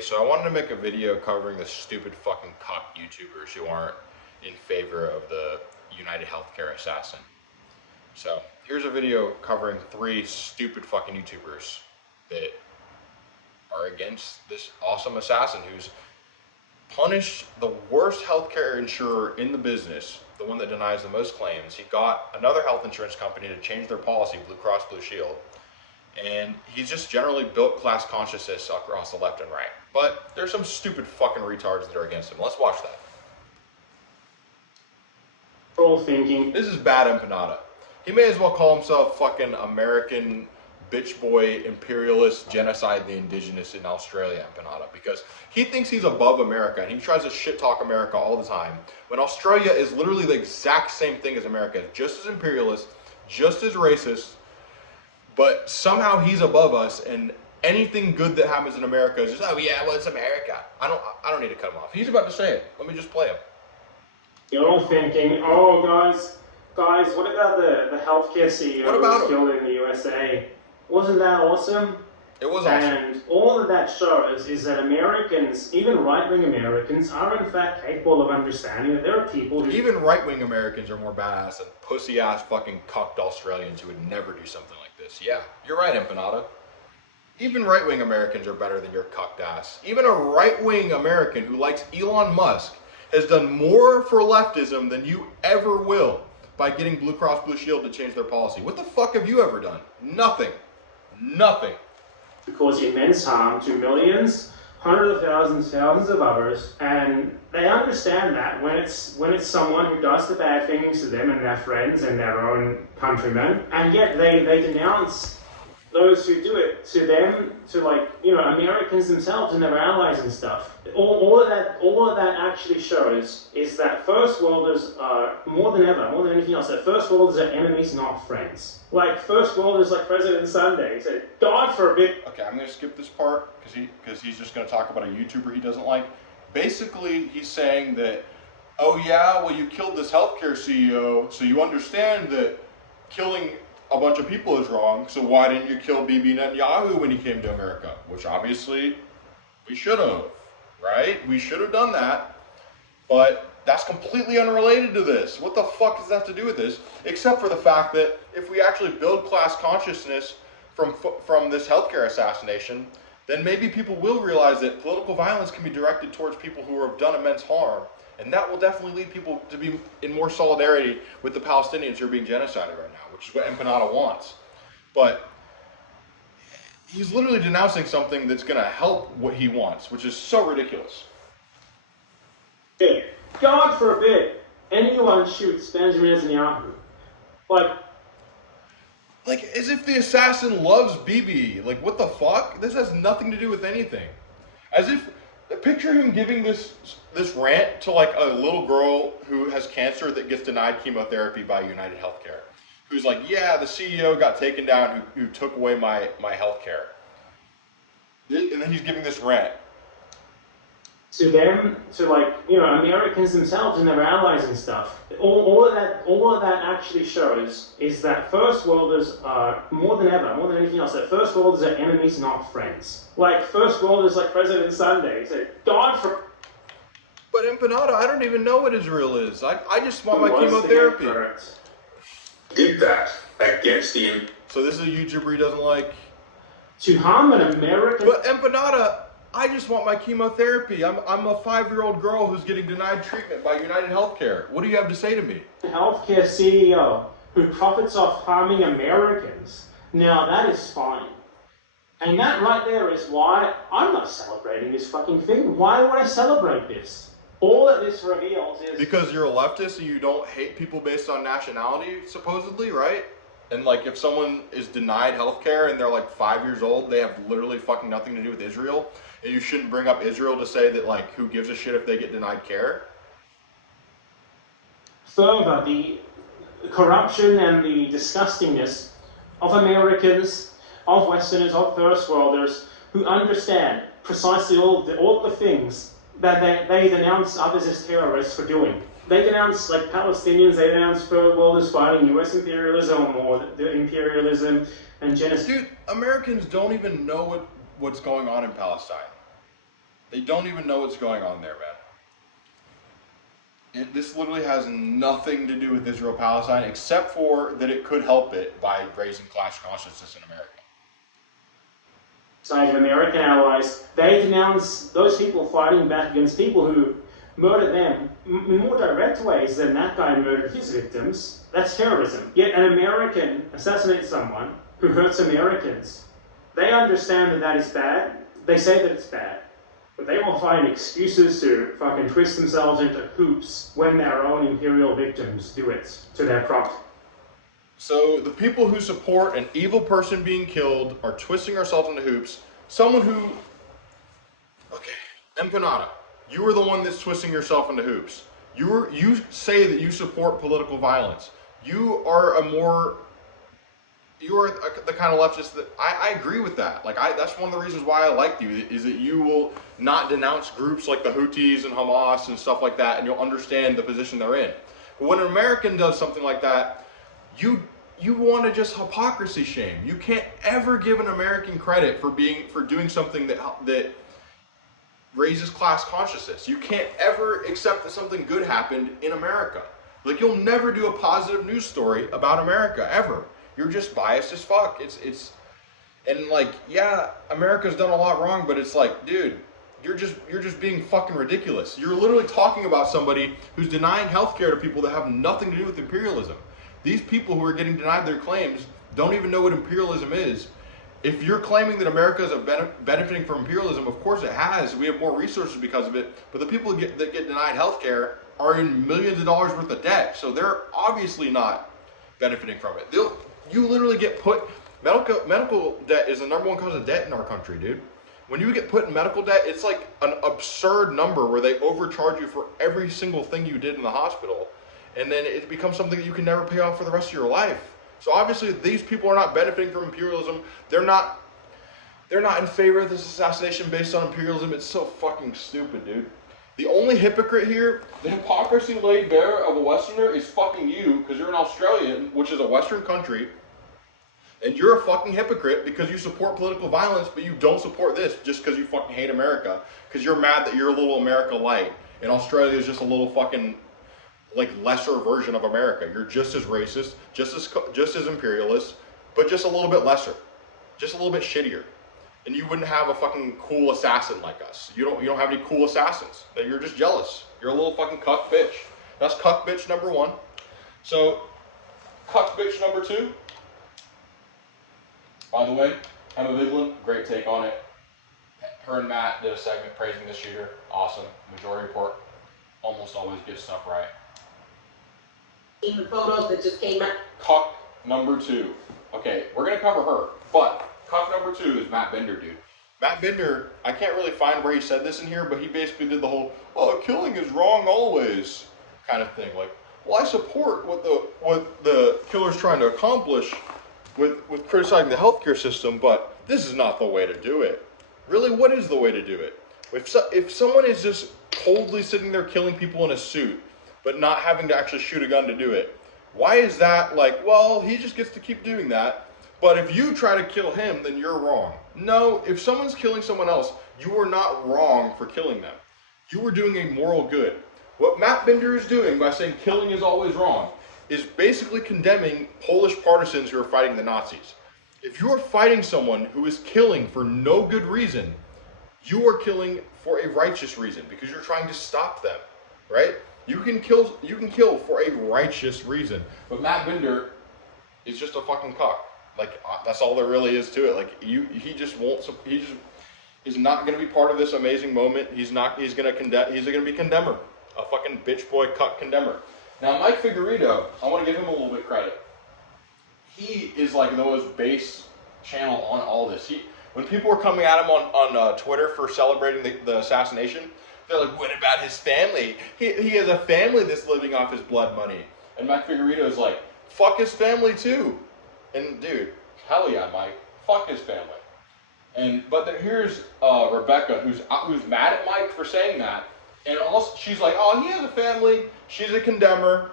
Okay, so I wanted to make a video covering the stupid fucking cock YouTubers who aren't in favor of the United Healthcare assassin. So here's a video covering 3 stupid fucking YouTubers that are against this awesome assassin who's punished the worst healthcare insurer in the business, the one that denies the most claims. He got another health insurance company to change their policy, Blue Cross Blue Shield. And he's just generally built class consciousness across the left and right. But there's some stupid fucking retards that are against him. Let's watch that. All thinking. This is BadEmpanada. He may as well call himself fucking American bitch boy imperialist genocide the indigenous in Australia empanada, because he thinks he's above America and he tries to shit talk America all the time when Australia is literally the exact same thing as America, just as imperialist, just as racist. But somehow he's above us, and anything good that happens in America is just, oh yeah, well, it's America. I don't need to cut him off. He's about to say it. Let me just play him. You're all thinking, oh guys, what about the healthcare CEO who was killed in the USA? Wasn't that awesome? It was awesome. And all that shows is that Americans, even right-wing Americans, are in fact capable of understanding that there are people who... Even right-wing Americans are more badass than pussy-ass fucking cucked Australians who would never do something like this. Yeah, you're right, Empanada. Even right-wing Americans are better than your cucked ass. Even a right-wing American who likes Elon Musk has done more for leftism than you ever will by getting Blue Cross Blue Shield to change their policy. What the fuck have you ever done? Nothing. Nothing. Cause immense harm to millions, hundreds of thousands of others, and they understand that when it's someone who does the bad things to them and their friends and their own countrymen, and yet they denounce those who do it to them, to, like, you know, Americans themselves and their allies and stuff. All of that actually shows is that first worlders are, more than anything else, that first worlders are enemies, not friends. Like, first worlders like President Sunday, he said, God forbid. Okay, I'm going to skip this part because he's just going to talk about a YouTuber he doesn't like. Basically, he's saying that, oh yeah, well, you killed this healthcare CEO, so you understand that killing a bunch of people is wrong, so why didn't you kill Bibi Netanyahu when he came to America? Which obviously we should have, right? We should have done that, but that's completely unrelated to this. What the fuck does that have to do with this? Except for the fact that if we actually build class consciousness from this healthcare assassination, then maybe people will realize that political violence can be directed towards people who have done immense harm. And that will definitely lead people to be in more solidarity with the Palestinians who are being genocided right now, which is what Empanada wants. But he's literally denouncing something that's going to help what he wants, which is so ridiculous. God forbid anyone shoots Benjamin Netanyahu. Like, as if the assassin loves Bibi. Like, what the fuck? This has nothing to do with anything. As if... Picture him giving this rant to, like, a little girl who has cancer that gets denied chemotherapy by United Healthcare. Who's like, yeah, the CEO got taken down who took away my health care. And then he's giving this rant. To them, to, like, you know, Americans themselves and their allies and stuff. All of that actually shows is that first worlders are, more than anything else, that first worlders are enemies, not friends. Like, first worlders like President Sunday said, God for... But Empanada, I don't even know what Israel is. I just want my chemotherapy. Did that against the... So this is a YouTuber he doesn't like. To harm an American... But Empanada... I just want my chemotherapy. I'm a 5-year-old girl who's getting denied treatment by United Healthcare. What do you have to say to me? Healthcare CEO who profits off harming Americans. Now that is fine. And that right there is why I'm not celebrating this fucking thing. Why would I celebrate this? All that this reveals is... Because you're a leftist and you don't hate people based on nationality, supposedly, right? And, like, if someone is denied healthcare and they're, like, 5 years old, they have literally fucking nothing to do with Israel, and you shouldn't bring up Israel to say that, like, who gives a shit if they get denied care? Further, the corruption and the disgustingness of Americans, of Westerners, of first worlders, who understand precisely all the things that they denounce others as terrorists for doing. They denounce, like, Palestinians, they denounce third worlders fighting US imperialism or the imperialism and genocide. Dude, Americans don't even know what's going on in Palestine. They don't even know what's going on there, man. This literally has nothing to do with Israel-Palestine, except for that it could help it by raising class consciousness in America. Side of American allies, they denounce those people fighting back against people who murder them in more direct ways than that guy murdered his victims. That's terrorism. Yet an American assassinates someone who hurts Americans. They understand that that is bad. They say that it's bad. But they will find excuses to fucking twist themselves into hoops when their own imperial victims do it to their profit. So the people who support an evil person being killed are twisting ourselves into hoops. Someone who... Okay, Empanada, you are the one that's twisting yourself into hoops. You say that you support political violence. You are the kind of leftist that I agree with that. Like that's one of the reasons why I like you, is that you will not denounce groups like the Houthis and Hamas and stuff like that, and you'll understand the position they're in. But when an American does something like that, you want to just hypocrisy shame. You can't ever give an American credit for doing something that raises class consciousness. You can't ever accept that something good happened in America. Like you'll never do a positive news story about America ever. You're just biased as fuck. And like, yeah, America's done a lot wrong, but it's like, dude, you're just being fucking ridiculous. You're literally talking about somebody who's denying healthcare to people that have nothing to do with imperialism. These people who are getting denied their claims don't even know what imperialism is. If you're claiming that America is benefiting from imperialism, of course it has. We have more resources because of it. But the people that get denied healthcare are in millions of dollars worth of debt. So they're obviously not benefiting from it. You literally get put... Medical debt is the number one cause of debt in our country, dude. When you get put in medical debt, it's like an absurd number where they overcharge you for every single thing you did in the hospital. And then it becomes something that you can never pay off for the rest of your life. So obviously these people are not benefiting from imperialism. They're not in favor of this assassination based on imperialism. It's so fucking stupid, dude. The only hypocrite here, the hypocrisy laid bare of a Westerner is fucking you, because you're an Australian, which is a Western country, and you're a fucking hypocrite because you support political violence, but you don't support this just because you fucking hate America, because you're mad that you're a little America light, and Australia is just a little fucking, like, lesser version of America. You're just as racist, just as imperialist, but just a little bit lesser, just a little bit shittier. And you wouldn't have a fucking cool assassin like us. You don't have any cool assassins. You're just jealous. You're a little fucking cuck bitch. That's cuck bitch number one. So, cuck bitch number two. By the way, Emma Vigeland, great take on it. Her and Matt did a segment praising the shooter. Awesome. Majority Report almost always gets stuff right. Even photos that just came out. Cuck number two. Okay, we're going to cover her, but cuck number two is Matt Bender, dude. Matt Bender, I can't really find where he said this in here, but he basically did the whole, oh, killing is wrong always kind of thing. Like, well, I support what the killer's trying to accomplish with criticizing the healthcare system, but this is not the way to do it. Really, what is the way to do it? If someone is just coldly sitting there killing people in a suit, but not having to actually shoot a gun to do it, why is that like, well, he just gets to keep doing that, but if you try to kill him, then you're wrong? No, if someone's killing someone else, you are not wrong for killing them. You are doing a moral good. What Matt Bender is doing by saying killing is always wrong is basically condemning Polish partisans who are fighting the Nazis. If you are fighting someone who is killing for no good reason, you are killing for a righteous reason because you're trying to stop them, right? You can kill for a righteous reason. But Matt Bender is just a fucking cuck. Like, that's all there really is to it. Like, he just is not going to be part of this amazing moment. He's going to be condemner. A fucking bitch boy cuck condemner. Now, Mike Figueredo, I want to give him a little bit credit. He is like the most base channel on all this. When people were coming at him on Twitter for celebrating the assassination, they're like, what about his family? He has a family that's living off his blood money. And Mike Figueredo is like, fuck his family too. And dude, hell yeah, Mike, fuck his family. But here's Rebecca, who's mad at Mike for saying that. And also, she's like, oh, he has a family. She's a condemner.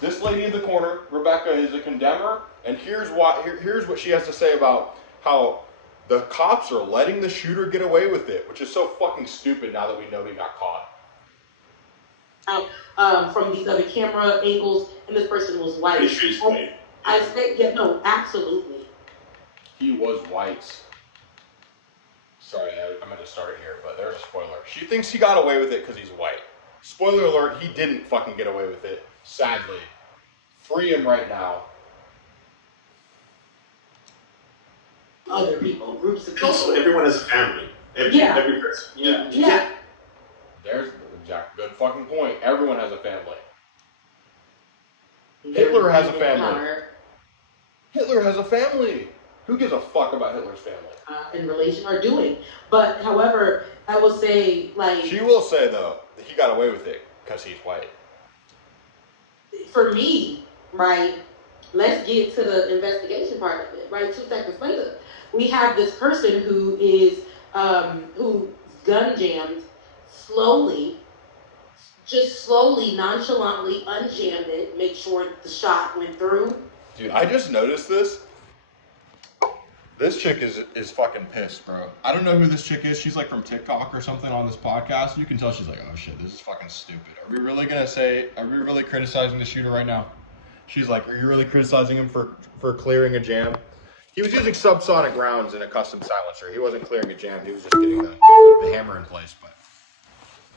This lady in the corner, Rebecca, is a condemner. And here's what she has to say about how the cops are letting the shooter get away with it, which is so fucking stupid now that we know he got caught. From these other camera angles, and this person was white. Pretty sure he's white. I said, yeah, no, absolutely. He was white. Sorry, I meant to start it here, but there's a spoiler. She thinks he got away with it because he's white. Spoiler alert, he didn't fucking get away with it, sadly. Free him right now. Other people, groups of Also, people. everyone has a family. Yeah. Every person. Yeah. There's Jack. Good fucking point. Everyone has a family. Hitler has a family. Hitler has a family. Who gives a fuck about Hitler's family? In relation are doing. But however, I will say, like, She will say though that he got away with it because he's white. for me, right, let's get to the investigation part of it, right? 2 seconds later, we have this person who is who gun jammed slowly, nonchalantly unjammed it, make sure the shot went through. Dude, I just noticed this. This chick is fucking pissed, bro. I don't know who this chick is. She's like from TikTok or something on this podcast. You can tell she's like, oh shit, this is fucking stupid. Are we really criticizing the shooter right now? She's like, are you really criticizing him for clearing a jam? He was using subsonic rounds in a custom silencer. He wasn't clearing a jam. He was just getting the hammer in place. But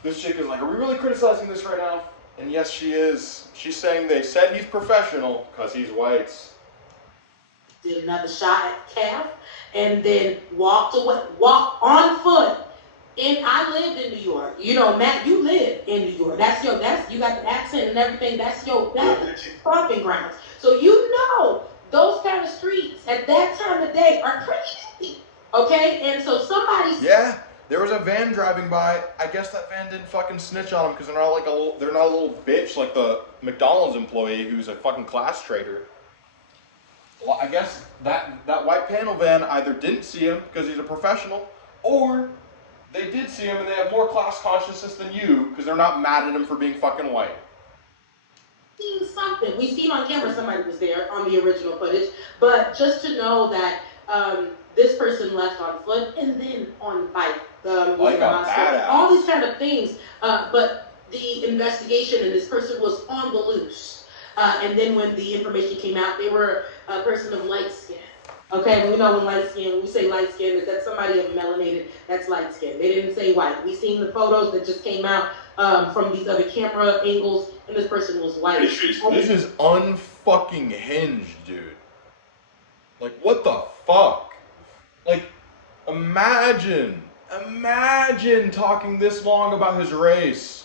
this chick is like, are we really criticizing this right now? And yes, she is. She's saying they said he's professional because he's white. Did another shot at calf, and then walked on foot. And I lived in New York. You know, Matt, you live in New York. You got the accent and everything. That's stomping grounds. So you know those kind of streets at that time of day are pretty empty. Okay, and so Yeah, there was a van driving by. I guess that van didn't fucking snitch on him because they're not a little bitch like the McDonald's employee who's a fucking class traitor. Well, I guess that white panel van either didn't see him because he's a professional, or they did see him and they have more class consciousness than you because they're not mad at him for being fucking white. seen something. We seen on camera somebody was there on the original footage, but just to know that this person left on foot and then on bike, all these kind of things. But the investigation and this person was on the loose. And then when the information came out, they were a person of light skin. Okay, we know when we say light skin, is that somebody of melanated, that's light skin. They didn't say white. We seen the photos that just came out from these other camera angles, and this person was white. This is unfucking hinged, dude. Like, what the fuck? Like, imagine talking this long about his race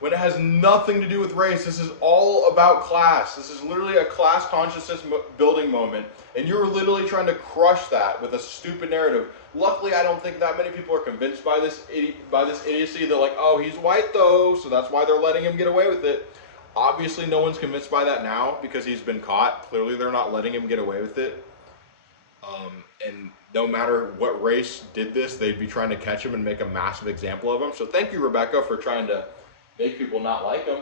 when it has nothing to do with race. This is all about class. This is literally a class consciousness building moment, and you're literally trying to crush that with a stupid narrative. Luckily, I don't think that many people are convinced by this idiocy. They're like, oh, he's white though, so that's why they're letting him get away with it. Obviously, no one's convinced by that now because he's been caught. Clearly, they're not letting him get away with it. And no matter what race did this, they'd be trying to catch him and make a massive example of him. So thank you, Rebecca, for trying to make people not like him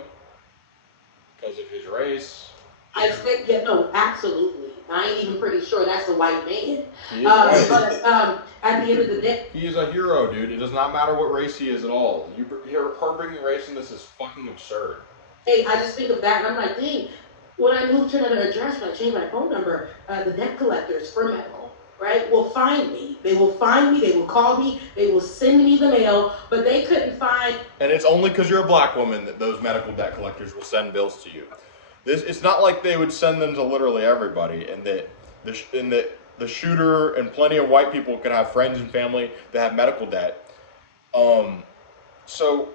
because of his race. I think, yeah, no, absolutely. I ain't even pretty sure that's a white man. He is white. But at the end of the day, He is a hero, dude. It does not matter what race he is at all. Her bringing race in this is fucking absurd. hey, I just think of that, and I'm like, dang, when I moved to another address, when I changed my phone number, the debt collectors for medical, right, will find me. They will find me, they will call me, they will send me the mail, but they couldn't find... And it's only because you're a black woman that those medical debt collectors will send bills to you. It's not like they would send them to literally everybody, and that the shooter and plenty of white people could have friends and family that have medical debt. So,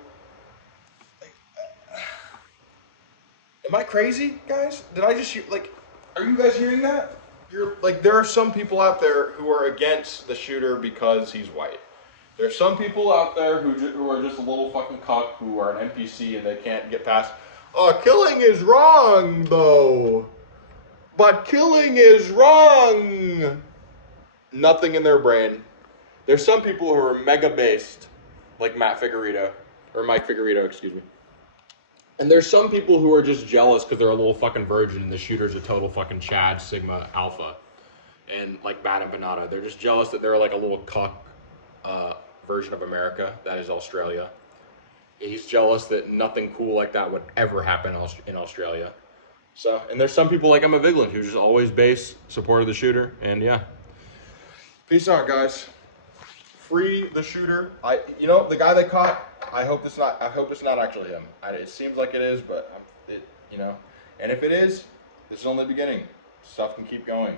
am I crazy, guys? Did I just hear, like, are you guys hearing that? There are some people out there who are against the shooter because he's white. There's some people out there who are just a little fucking cuck who are an NPC and they can't get past, killing is wrong, though. But killing is wrong. Nothing in their brain. There's some people who are mega based, like Mike Figueredo, excuse me. And there's some people who are just jealous because they're a little fucking virgin and the shooter's a total fucking Chad, Sigma, Alpha. and like BadEmpanada. They're just jealous that they're like a little cuck version of America that is Australia. He's jealous that nothing cool like that would ever happen in Australia. So, and there's some people like Emma Vigeland who just always base support of the shooter, and yeah. Peace out, guys. Free the shooter. The guy they caught. I hope it's not actually him. It seems like it is, but And if it is, this is only the beginning. Stuff can keep going.